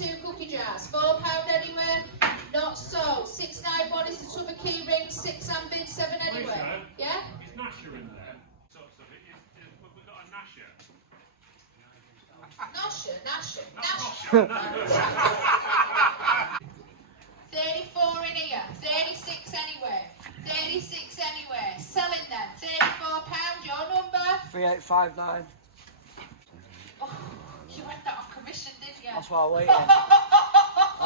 2 cookie jars. £4 anywhere. Not sold. 691 is the tub of key rings. 6 and bid. 7 anywhere. Yeah? Is Nasher in there? We've got a Nasher. Nasher. 34 in here. 36 anywhere. 36 anywhere. Selling them. £34. Your number? 3859. Oh, you had that on commission, didn't you? That's why I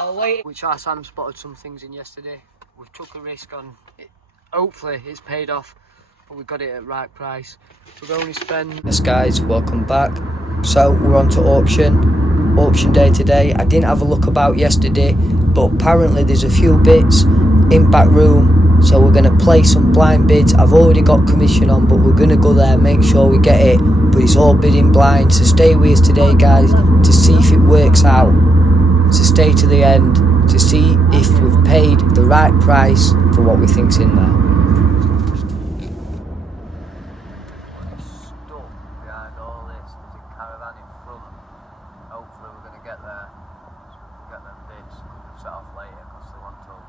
was waiting. Which our Sam spotted some things in yesterday. We've took a risk on it. Hopefully it's paid off, but we got it at right price. We've only spent... Yes guys, welcome back. So we're on to auction day today. I didn't have a look about yesterday, but apparently there's a few bits in back room, so we're going to play some blind bids. I've already got commission on, but we're going to go there, make sure we get it, but it's all bidding blind, so stay with us today guys to see if it works out. So stay to the end to see if we've paid the right price for what we think's in there. Stuck behind all this, there's a caravan in front. Hopefully we're going to get there so we can get them bits, because we'll set off later because they want till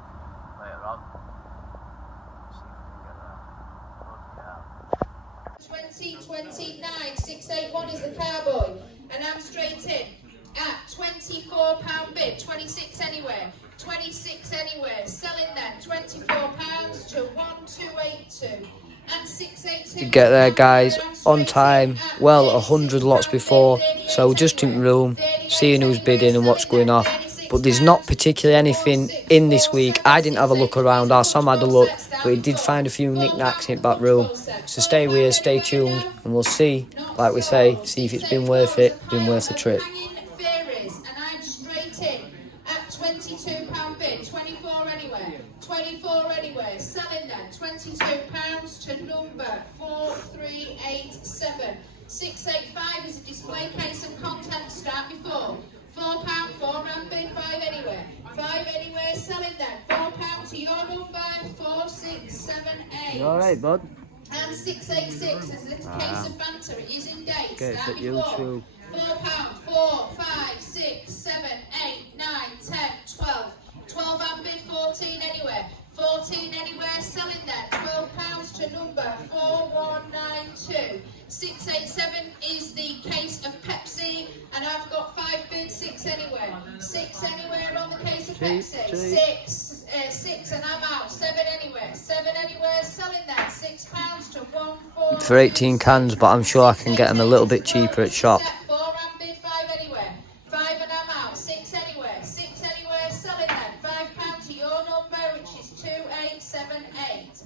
later on. Let's see if we can get there. Bloody hell. 2029, 681 is the cowboy, and I'm straight in at £24 bid, 26 anywhere, 26 anywhere, selling them £24 to 1282 and 682. You get there guys, on time, well 100 lots before, so just in room, seeing who's bidding and what's going off. But there's not particularly anything in this week. I didn't have a look around, our Sam had a look, but he did find a few knickknacks in back room. So stay with us, stay tuned, and we'll see, like we say, see if it's been worth it, been worth the trip. And I'm straight in at £22 bid, 24 anywhere, 24 anywhere, selling them £22 to number 4387. 685 is a display case and content start before. £4, 4 and bid, 5 anywhere. 5 anywhere, selling them £4 to your number 4678. You alright, bud? And 686 is a case of banter, it is in date. Okay, Start it's at before. YouTube. £4, 4, 5, 6, 7, 8, 9, 10, 12. 12 and bid, 14 anywhere. 14 anywhere, selling there. £12 to number 4192. 687 is the case of Pepsi, and I've got 5 bids, 6 anywhere. 6 anywhere on the case of Pepsi. 6 and I'm out. 7 anywhere. 7 anywhere, selling there. £6 to 14. For 18 cans, but I'm sure I can get them a little bit cheaper at shop. 4 and bid, 5 anywhere. 5 and I'm out. 6 anywhere. 6 anywhere, selling them. £5 to your number, which is 2878.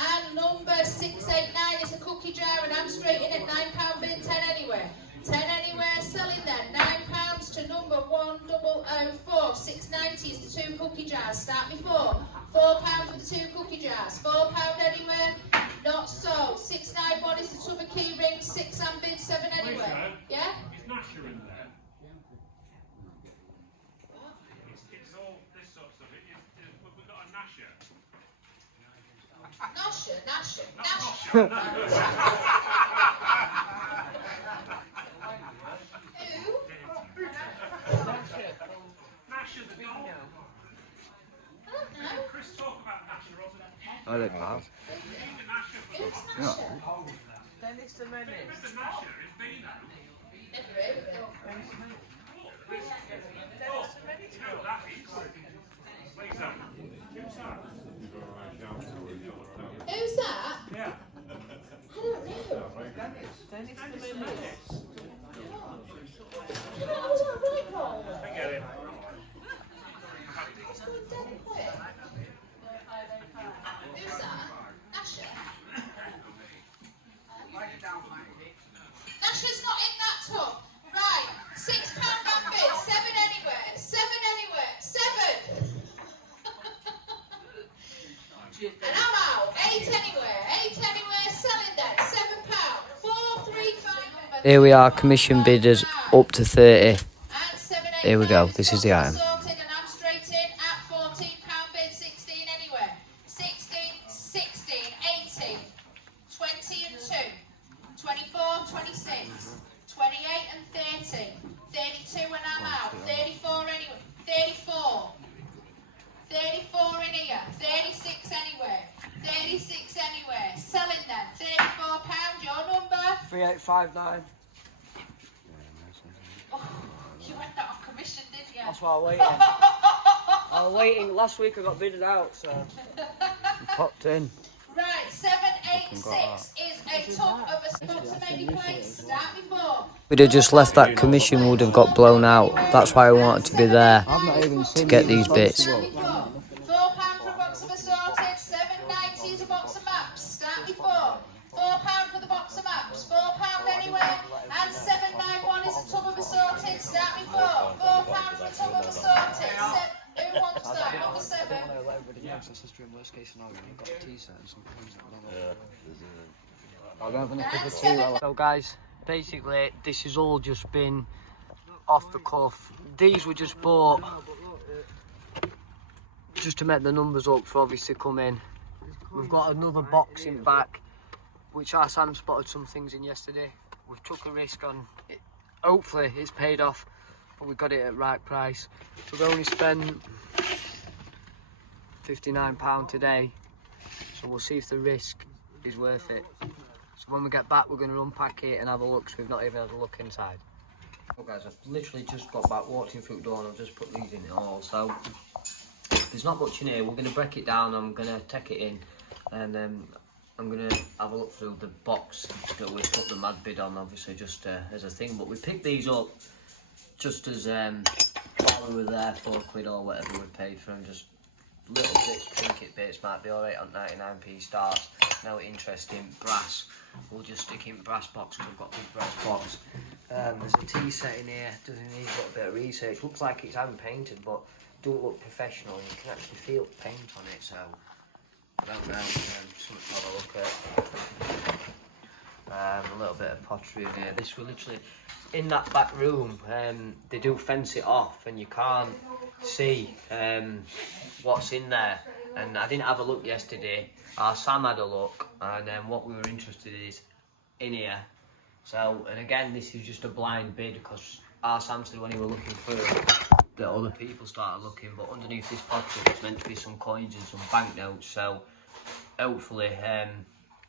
And number 689 is a cookie jar, and I'm straight in at £9 bid, 10 anywhere. 10 anywhere, selling then £9 to number 1004. 690 is the 2 cookie jars, start before. £4 for the 2 cookie jars. £4 anywhere, not sold. 691 is the tub of key rings, 6 and bid, 7 anywhere. Yeah? Is Nasher in there? It's all this sort of stuff. We've got a Nasher. Nasher. Who? Nasher the dog. I don't know. Chris, talk about Nasher, wasn't it? I don't know. Who's Nasher? Dennis the Menace. Mr. Nasher is Beano. Never heard of it. Dennis the Menace. You know that is. Who's that? Who's that? Who's that? Yeah. I don't know. Dennis the Menace. You know, I was on a right roll. I get it. What's going dead quick? Who's that? Nasher? Nasher's not in that tub. Right, £6 and bid, 7 anywhere, 7 anywhere, 7! And I'm out, 8 anywhere, 8 anywhere, selling that, £7, 435. Here we are, commission bidders up to 30. And 7, 8, Here we go, 9, this is the item. sorted, and I'm straight in at £14 bid, 16 anywhere, 16, 16, 18, 20 and 2, 24, 26, 28 and 30, 32 and I'm out, 34 3859. You had that on commission, didn't you? That's why I'm waiting. I was waiting. Last week I got bidded out, so I popped in. Right, 786 is a tub of a bottom place. Start before. We'd have just left that commission, would have got blown out. That's why I wanted to be there to get these bits. £4 for a box of assorted, £7.90 is a box of maps. Start before. £4 for the box of maps, £4 anywhere, and 791 is a tub of assorted. Start before. £4 for a tub of assorted. Who wants that? Number 7. So guys, basically this has all just been off the cuff. These were just bought just to make the numbers up for obviously come in. We've got another box in back, which our Sam spotted some things in yesterday. We've took a risk on it. Hopefully it's paid off, but we got it at right price. We've only spent £59 today, so we'll see if the risk is worth it. So when we get back, we're going to unpack it and have a look, so we've not even had a look inside. So guys, I've literally just got back, walked in through the door, and I've just put these in it all. So there's not much in here. We're going to break it down. I'm going to take it in, and I'm going to have a look through the box that we put the mad bid on, obviously, just as a thing. But we picked these up just as while we were there, £4 or whatever we paid for them. Just little bits, trinket bits, might be alright on 99p starts. No interesting brass. We'll just stick in brass box because I've got a big brass box. There's a tea set in here. Doesn't need a little bit of research. Looks like it's hand painted, but don't look professional. You can actually feel paint on it, so I don't know. Something to have a look at. A little bit of pottery in here. This will literally in that back room. They do fence it off, and you can't see what's in there. And I didn't have a look yesterday. Sam had a look, and what we were interested in is in here. So, and again, this is just a blind bid because Sam said when he were looking through that other people started looking, but underneath this pottery there's meant to be some coins and some banknotes. So hopefully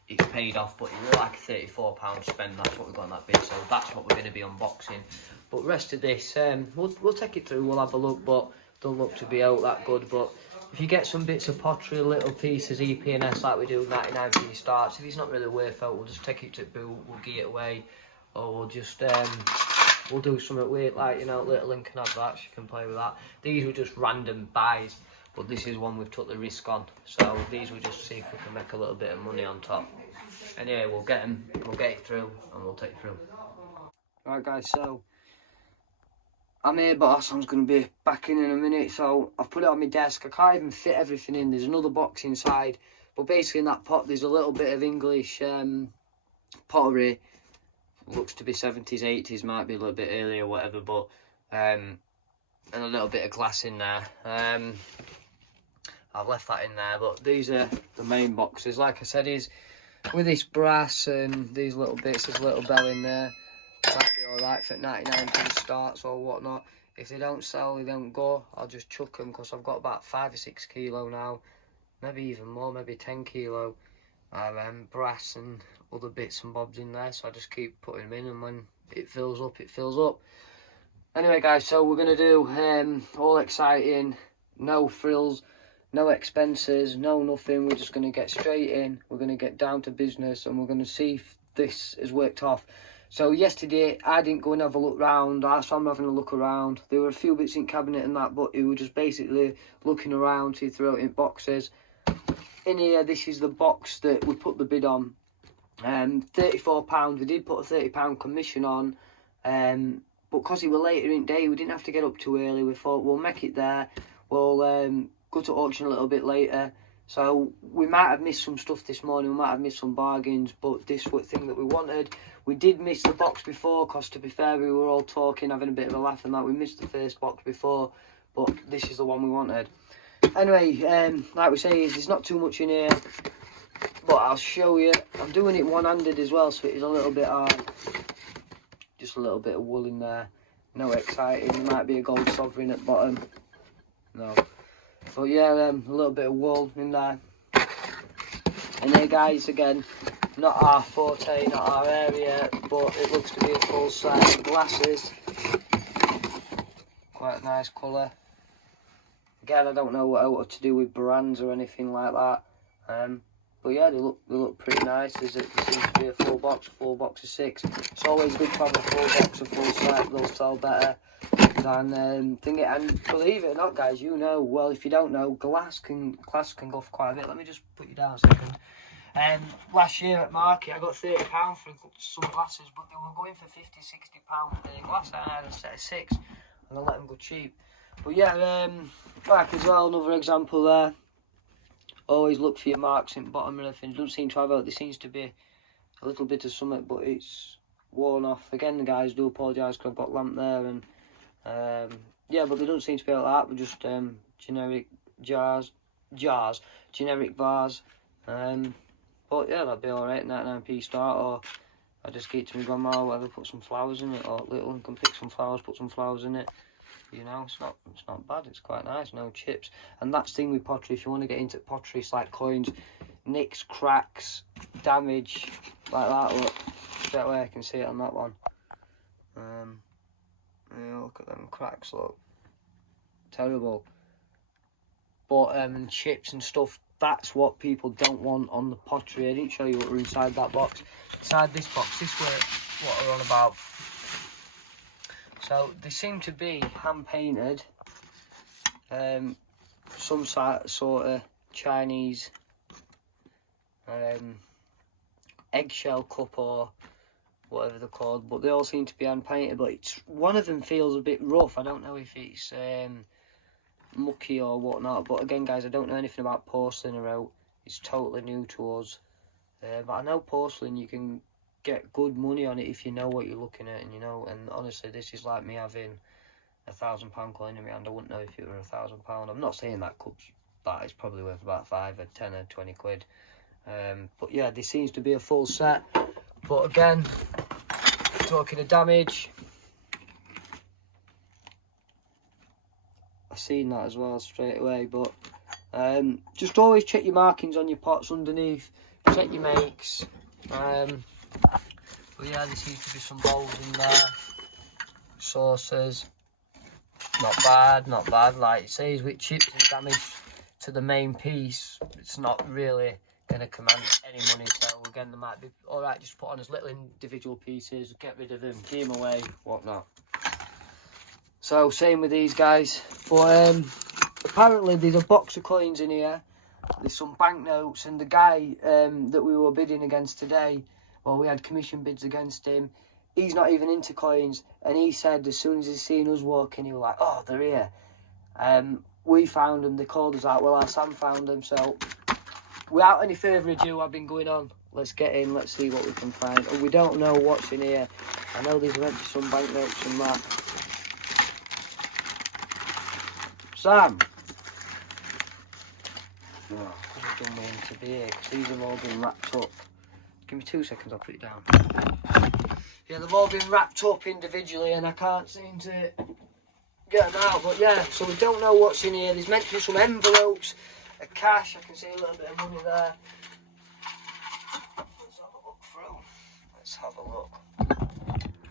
it's paid off, but it was like a £34 spend. That's what we got on that bid, so that's what we're going to be unboxing. But rest of this, we'll take it through, we'll have a look, but don't look to be out that good. But if you get some bits of pottery, little pieces, EP&S like we do 99p starts, if it's not really worth out, we'll just take it to boot, we'll give it away, or we'll just we'll do something weird, like, you know, little Lincoln have that, she can play with that. These were just random buys, but this is one we've took the risk on, so these will just see if we can make a little bit of money on top. Anyway, we'll get them, we'll get it through, and we'll take it through. Right guys, so I'm here, but Sam's going to be back in a minute, so I've put it on my desk. I can't even fit everything in. There's another box inside, but basically in that pot there's a little bit of English pottery. Looks to be 70s, 80s, might be a little bit earlier, whatever, but and a little bit of glass in there. I've left that in there, but these are the main boxes. Like I said, is with this brass and these little bits, there's a little bell in there. Might be alright for 99p starts or whatnot. If they don't sell, they don't go, I'll just chuck them, because I've got about 5 or 6 kilo now, maybe even more, maybe 10 kilo brass and other bits and bobs in there, so I just keep putting them in, and when it fills up, it fills up. Anyway guys, so we're going to do all exciting, no frills, no expenses, no nothing. We're just going to get straight in, we're going to get down to business, and we're going to see if this has worked off. So yesterday I didn't go and have a look round. I saw him having a look around. There were a few bits in cabinet and that, but he was just basically looking around. He threw it in boxes. In here, this is the box that we put the bid on. £34. We did put a £30 commission on, but because it was later in the day, we didn't have to get up too early. We thought we'll make it there. We'll go to auction a little bit later. So we might have missed some stuff this morning, we might have missed some bargains, but this was the thing that we wanted. We did miss the box before, because to be fair, we were all talking, having a bit of a laugh and that. We missed the first box before, but this is the one we wanted. Anyway, like we say, there's not too much in here, but I'll show you. I'm doing it one-handed as well, so it is a little bit hard. Just a little bit of wool in there. No exciting, there might be a gold sovereign at the bottom. No. But yeah, a little bit of wool in there. And here guys, again, not our forte, not our area, but it looks to be a full set of glasses. Quite a nice colour. Again, I don't know what to do with brands or anything like that. But yeah, they look pretty nice. There seems to be a full box of 6. It's always good to have a full box, a full set. They'll sell better than thingy. And believe it or not, guys, you know, well, if you don't know, glass can go for quite a bit. Let me just put you down a second. Last year at market, I got £30 for some glasses, but they were going for £50-60 per glass. I had a set of 6, and I let them go cheap. But yeah, back as well, another example there. Always look for your marks in the bottom and everything. Doesn't seem to have out. There seems to be a little bit of something, but it's worn off. Again, the guys do apologise because I've got lamp there, and yeah, but they don't seem to be like that. But just generic jars, generic bars. But yeah, that'd be alright. 99p start, or I just get to my grandma or whatever, put some flowers in it, or little one can pick some flowers, put some flowers in it. You know, it's not bad. It's quite nice. No chips. And that's the thing with pottery. If you want to get into pottery, it's like coins, nicks, cracks, damage, like that. Look, straight away I can see it on that one. Yeah, look at them cracks. Look, terrible. But and chips and stuff. That's what people don't want on the pottery. I didn't show you what were inside that box. Inside this box, this was what we're on about. So they seem to be hand painted, some sort of Chinese eggshell cup or whatever they're called, but they all seem to be hand painted. But one of them feels a bit rough. I don't know if it's mucky or whatnot. But again, guys, I don't know anything about porcelain or out. It's totally new to us. But I know porcelain, you can get good money on it if you know what you're looking at, and you know. And honestly, this is like me having £1,000 coin in my hand. I wouldn't know if it were £1,000. I'm not saying that cup's bad. It's probably worth about 5 or 10 or 20 quid. But yeah, this seems to be a full set. But again, talking of damage, I seen that as well straight away. But just always check your markings on your pots underneath. Check your makes. But yeah, there seems to be some bowls in there, saucers, not bad, like it says, with chips and damage to the main piece, it's not really going to command any money. So again, they might be alright, just put on as little individual pieces, get rid of them, give them away, whatnot. So same with these guys. But apparently there's a box of coins in here, there's some banknotes, and the guy that we were bidding against today, well, we had commission bids against him. He's not even into coins, and he said as soon as he seen us walking, he was like, "Oh, they're here." We found them. They called us out. Well, our Sam found them. So, without any further ado, I've been going on. Let's get in. Let's see what we can find. Oh, we don't know what's in here. I know there's meant to be some banknotes and that. Sam. Oh, I could have done one to be here because these have all been wrapped up. Give me 2 seconds, I'll put it down. Yeah, they've all been wrapped up individually and I can't seem to get them out. But yeah, so we don't know what's in here. There's meant to be some envelopes, a cash. I can see a little bit of money there. Let's have a look through. Let's have a look.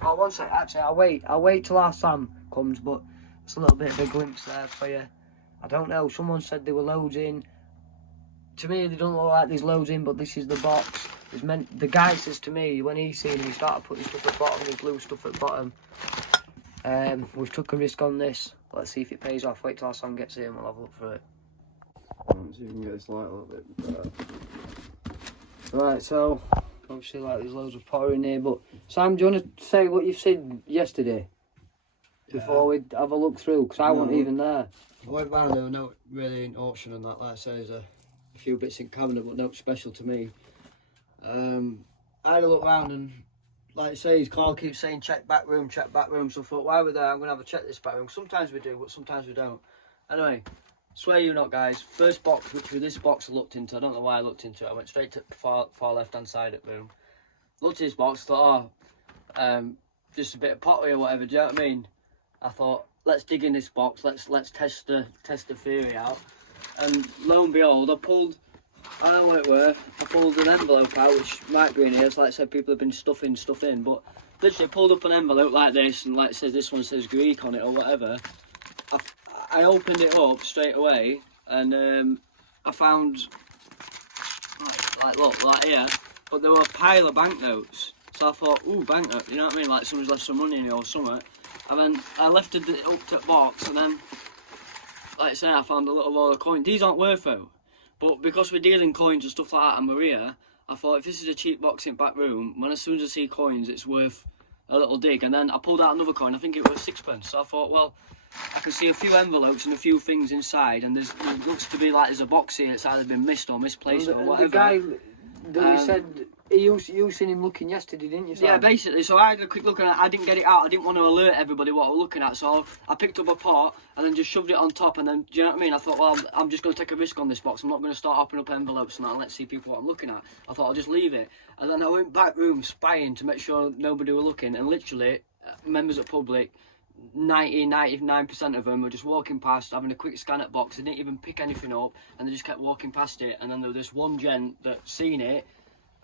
Oh, one sec. Actually, I'll wait till our Sam comes, but it's a little bit of a glimpse there for you. I don't know. Someone said there were loads in. To me, they don't look like there's loads in, but this is the box. The guy says to me, when he seen him, he started putting stuff at the bottom, there's loose stuff at the bottom. We've took a risk on this. Let's see if it pays off. Wait till our son gets here and we'll have a look through it. See if we can get this light a little bit better. Right, so, obviously like there's loads of pottery in here, but Sam, do you want to say what you've seen yesterday? Before we have a look through, because I wasn't even there. I went round there, not really in auction and that, like I say, there's a few bits in cabinet, but no special to me. I had a look round and, like I say, Carl keeps saying check back room, so I thought, while we're there, I'm going to have a check this back room. Sometimes we do, but sometimes we don't. Anyway, swear you not, guys, first box, which was this box I looked into, I don't know why I looked into it, I went straight to far left hand side of the room, looked at this box, thought, just a bit of pottery or whatever, do you know what I mean? I thought, let's dig in this box, let's test the theory out. And lo and behold, I pulled I know what it were. I pulled an envelope out, which might be in here. It's like I said, people have been stuffing stuff in, but literally pulled up an envelope like this, and like it says, this one says Greek on it or whatever. I opened it up straight away, and I found, look, like here, but there were a pile of banknotes. So I thought, ooh, banknote, you know what I mean? Like someone's left some money in it or something. And then I lifted it up to the box, and then, like I say, I found a little roll of coins. These aren't worth though. But because we're dealing coins and stuff like that, and Maria, I thought if this is a cheap box in back room, when as soon as I see coins, it's worth a little dig. And then I pulled out another coin, I think it was 6p. So I thought, well, I can see a few envelopes and a few things inside, and it looks to be like there's a box here that's either been missed or misplaced or whatever. The guy that we said, you seen him looking yesterday, didn't you, Sam? Yeah, basically. So I had a quick look at it. I didn't get it out. I didn't want to alert everybody what I was looking at. So I picked up a pot and then just shoved it on top. And then, do you know what I mean? I thought, well, I'm just going to take a risk on this box. I'm not going to start opening up envelopes and that and let's see people what I'm looking at. I thought I'll just leave it. And then I went back room spying to make sure nobody were looking. And literally, members of the public, 99% of them were just walking past, having a quick scan at box. They didn't even pick anything up, and they just kept walking past it. And then there was this one gent that seen it,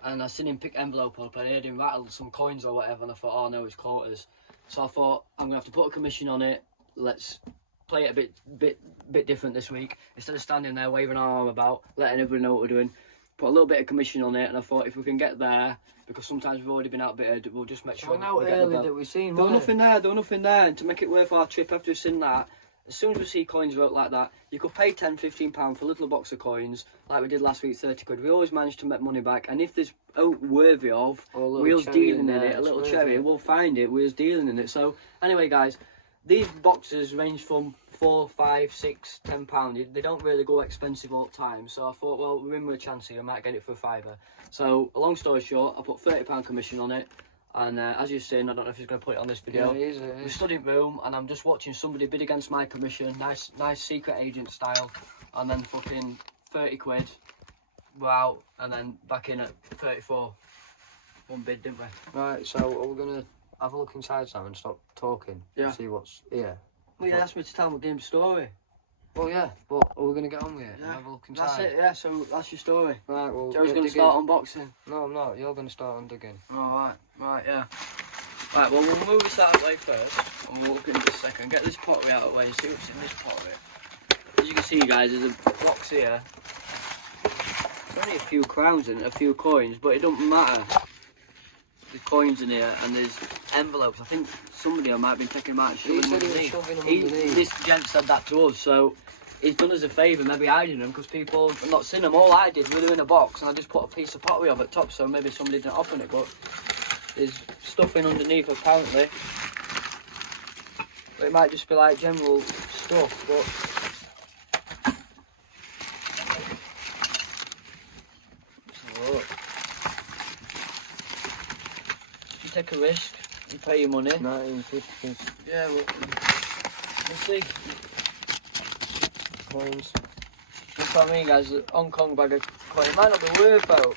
and I seen him pick envelope up, and I heard him rattle some coins or whatever, and I thought, oh no, it's quarters. So I thought, I'm gonna have to put a commission on it. Let's play it a bit different this week. Instead of standing there waving our arm about, letting everybody know what we're doing, put a little bit of commission on it. And I thought if we can get there, because sometimes we've already been outbitted, we'll just make sure we get early that we've seen. There was nothing there, and to make it worth our trip after we've seen that, as soon as we see coins wrote like that, you could pay £10-15 for a little box of coins, like we did last week, 30 quid. We always manage to make money back, and if there's oat worthy of, we're dealing in it, a little cherry, we'll find it, we're dealing in it. So, anyway guys, these boxes range from £4, £5, £6, £10. They don't really go expensive all the time, so I thought, well, we're in with a chance here, I might get it for a £5. So, a long story short, I put £30 commission on it. And as you're saying, I don't know if he's going to put it on this video. Yeah, it is. We're stood in room, and I'm just watching somebody bid against my commission, nice secret agent style, and then fucking 30 quid, we're out, and then back in at 34. One bid, didn't we? Right, so are we going to have a look inside, Sam, and stop talking? Yeah. And see what's here? Well, you asked me to tell my game story. Well, yeah, but are we going to get on with it and have a look inside? That's it, yeah, so that's your story. Right, well, Joe's going to start unboxing. No, I'm not. You're going to start undigging. Oh, right, yeah. Right, well, we'll move this out of the way first, and we'll look into this second. Get this pottery out of the way and see what's in this pottery. As you can see, guys, there's a box here. There's only a few crowns in it, a few coins, but it doesn't matter. There's coins in here, and there's envelopes. I think somebody might have been taking them out and shoving them underneath. This gent said that to us, so he's done us a favour, maybe hiding them, because people have not seen them. All I did, we were in a box, and I just put a piece of pottery over the top, so maybe somebody didn't open it, but there's stuff in underneath, apparently. But it might just be like general stuff, but... So look. You take a risk, you pay your money. 1950 Yeah, well, we'll see. coins. That's what I mean, guys. The Hong Kong bag of coins. It might not be worth out.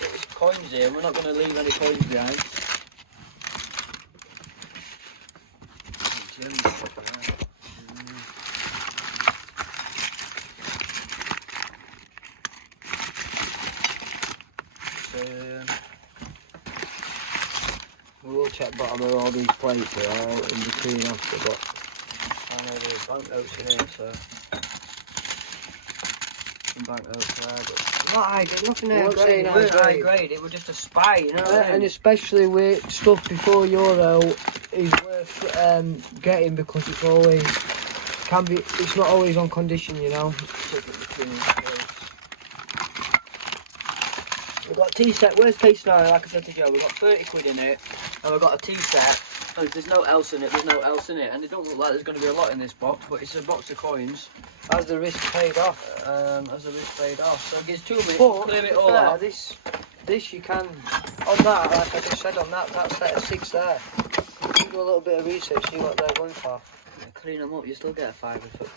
There's coins here. We're not going to leave any coins behind. We'll check bottom of all these plates here, all in between after, but I know there's banknotes in here, so. Some banknotes there, but. Not high grade, nothing there. It It wasn't high grade, it was just a spy, you know what I mean? and especially with stuff before Euro is worth getting, because it's always it's not always on condition, you know. We've got a tea set. Where's tea scenario? Like I said to Joe, we've got 30 quid in it, and we've got a tea set. So if there's no else in it, there's no else in it, and it don't look like there's going to be a lot in this box, but it's a box of coins. As the risk paid off. As the risk paid off. So it gives 2 minutes But to clear it all fair, out. this you can, on that, like I just said, on that set of 6 there, you do a little bit of research, see what they're going for. Yeah, clean them up, you still get a £5 set.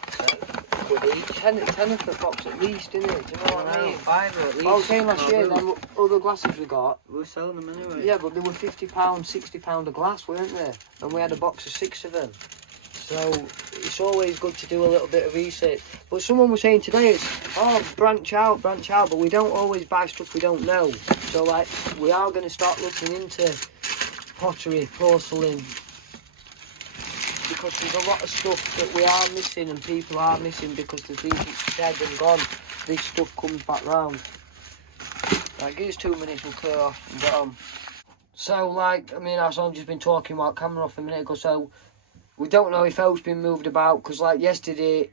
Tenner for box at least, innit? Do you know what I mean? £5 at least. I was saying last year, them other glasses we got, We're selling them anyway. yeah, but they were £50, £60 a glass, weren't they? And we had a box of 6 of them. So it's always good to do a little bit of research. But someone was saying today, Oh, branch out, but we don't always buy stuff we don't know. So, like, we are going to start looking into pottery, porcelain, because there's a lot of stuff that we are missing and people are missing because the things it's dead and gone. This stuff comes back round. Like, give us 2 minutes, we'll clear off and get on. So, like, I mean, I've just been talking about camera off a minute ago, so we don't know if else been moved about, because, like, yesterday,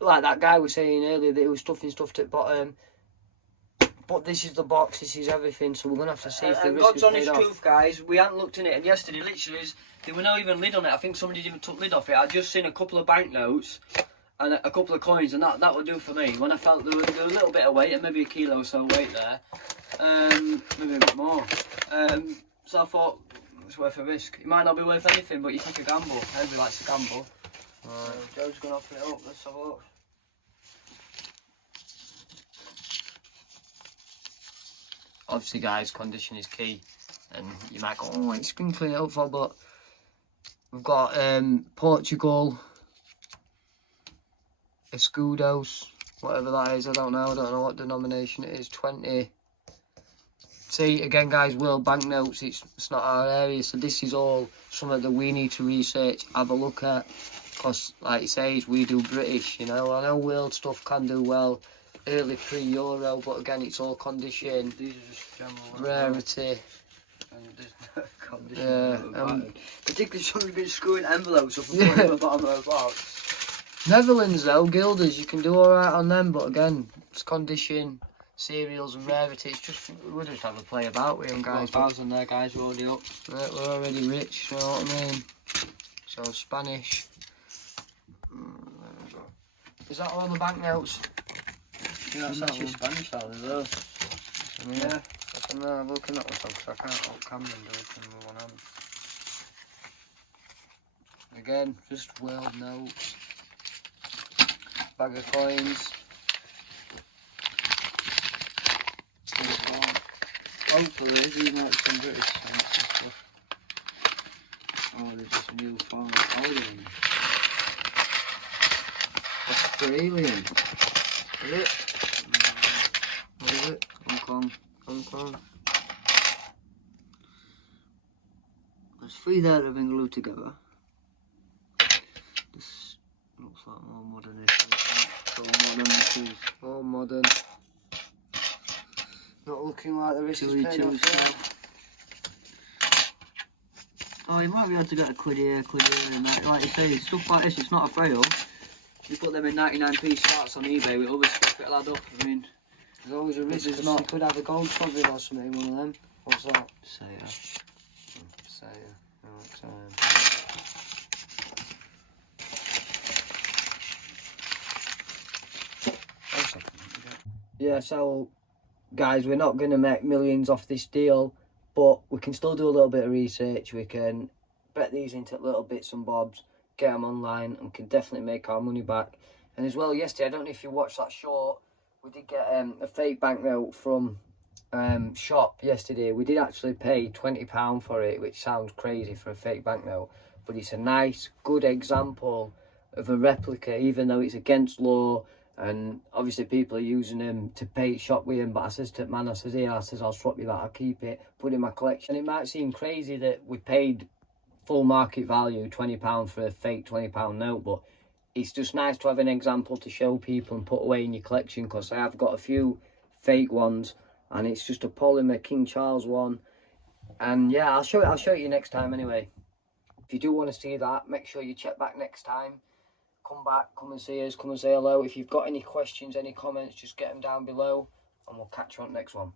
like that guy was saying earlier, that he was stuffing stuff to the bottom. But this is the box, this is everything, so we're going to have to see if the risk God's is paid honest off. truth, guys, we hadn't looked in it, and yesterday, literally, there were no even lid on it. I think somebody even took lid off it. I just seen a couple of banknotes and a couple of coins, and that would do for me. When I felt there was a little bit of weight, and maybe a kilo or so weight there, maybe a bit more. So I thought, it's worth a risk. It might not be worth anything, but you take a gamble. Everybody likes to gamble. Right. Joe's going to open it up, let's have a look. Obviously, guys, condition is key, and you might go, oh, it's been cleaned up for, but we've got Portugal, Escudos, whatever that is, I don't know what denomination it is, 20. See, again, guys, world banknotes, it's not our area, so this is all something that we need to research, have a look at, because, like it says, we do British, you know. I know world stuff can do well, early pre-Euro, but again, it's all condition, These are just general rarity. And there's no condition. Yeah, particularly somebody's been screwing envelopes up and putting them at the bottom of the box. Netherlands though, guilders, you can do alright on them, but again, it's condition, cereals and rarity, it's just, we'll just have a play about with them, guys. Got 1,000 there, guys, we're already up. Right, we're already rich, you know what I mean? So, Spanish. Is that all the banknotes? Yeah, that's actually Spanish sound as well. Yeah. I'm looking at myself because I can't hold camera and do anything with one hand. Again, just world notes. Bag of coins. Hopefully, these might be some British stamps and stuff. Oh, they're just new form of holding. Australian. Is it? What is it? Hong Hong Kong. There's 3 there that have been glued together. This looks like more modern. So modern, this is All modern. Not looking like the risk is Chili paid off yet. Oh, you might be able to get a quid here, and that. Like you say, stuff like this, it's not a fail. You put them in 99p starts on eBay with other stuff, it'll add up. I mean, There's always a risk, This is because not- you could have a gold sovereign or something in one of them. What's that? say yeah. Say, right, yeah, so guys, we're not going to make millions off this deal, but we can still do a little bit of research. We can bet these into little bits and bobs, get them online, and can definitely make our money back. And as well, yesterday, I don't know if you watched that short, we did get a fake banknote from shop yesterday. We did actually pay £20 for it, which sounds crazy for a fake banknote, but it's a nice, good example of a replica, even though it's against law. And obviously people are using them to pay shop with them, but I says to the man, I says, here, I says, I'll swap you that, I'll keep it, put it in my collection. It might seem crazy that we paid full market value, £20 for a fake £20 note, but it's just nice to have an example to show people and put away in your collection, because I have got a few fake ones, and it's just a polymer King Charles one. And yeah, I'll show it you next time anyway. If you do want to see that, make sure you check back next time. Come back, come and see us, come and say hello. If you've got any questions, any comments, just get them down below, and we'll catch you on the next one.